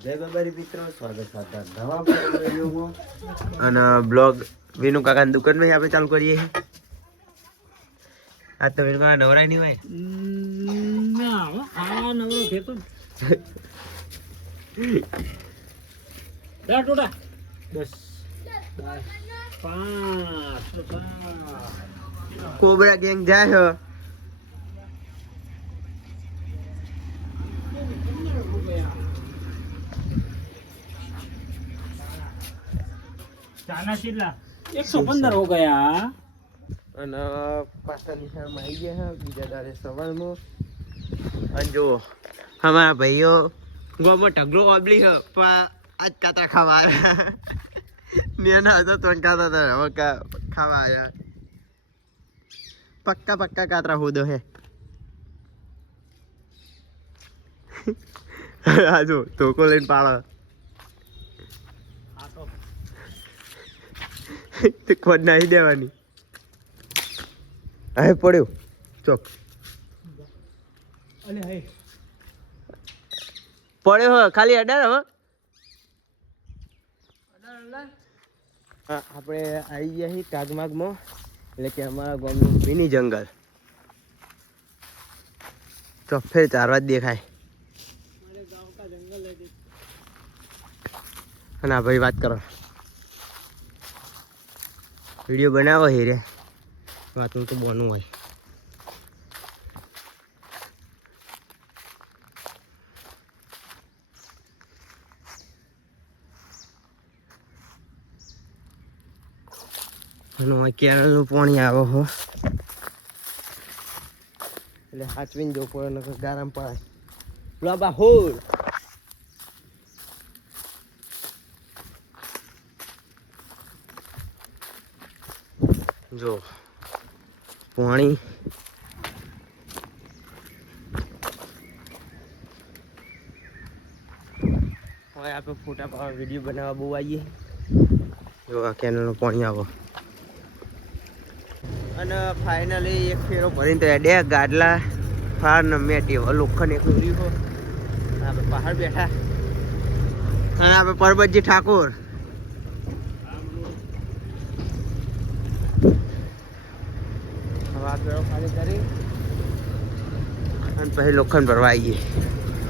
જય બાબારી મિત્રો સ્વાગત નવા વિડીયોમાં અને બ્લોગ વિનુ કાકાની દુકાનમાં આપણે ચાલુ કરીએ આ તો વિનુ કાકા નવરાય નહીં હોય ના આ નવરો થેતો ને. ટોટા. દસ દસ, પાંચ પાંચ. કોબરા ગેંગ જાય ચાના કેટલા એકસો પંદર હો ગયા. અને પાછા નિશાળમાં આવી ગયા છે બીજા દાડે સવારમાં. અને જુઓ અમારા ભાઈઓ ગોમાં ઢગલો ઓબલી છે. પણ આજ કાતરા ખાવા આવ્યા. નેના હતો તો કાતા હતા. હવે ખાવા આવ્યા. પક્કા પક્કા કાતરા હોદો હે. આજો જો ધોકો લઈને પાડો. હા તો તે નાખી દેવાની? હવે પડ્યું. ચોક. પડ્યો હો ખાલી અડાર હો. આપણે આવી ગયા છીએ તાગમાગમાં એટલે કે અમારા ગામનું મિની જંગલ. ચોફે ચારવા જ દેખાય. અને આ ભાઈ વાત કરો. વીડિયો બનાવો હેરે વાતનું તો બોનું હોય. કેરળનું પાણી આવે હો. એટલે સાચવીને જવું પડે, નકર ગરમ પડાય. લાબા હોલ જો પાણી. હવે આપણે ફોટા પાડવા વીડિયો બનાવવા બહુ આવીએ જો આ કેનલનું પાણી આવો. અને ફાઇનલી એક ફેરો ભરીને તો એડે ગાડલા ફાર ને મેટી લોખંડ એક રહ્યું આપણે પહાડ બેઠા. અને આપણે પરબતજી ઠાકોર હવે આ ફેરો ખાલી કરી. અને પછી લોખંડ ભરવા આવીએ.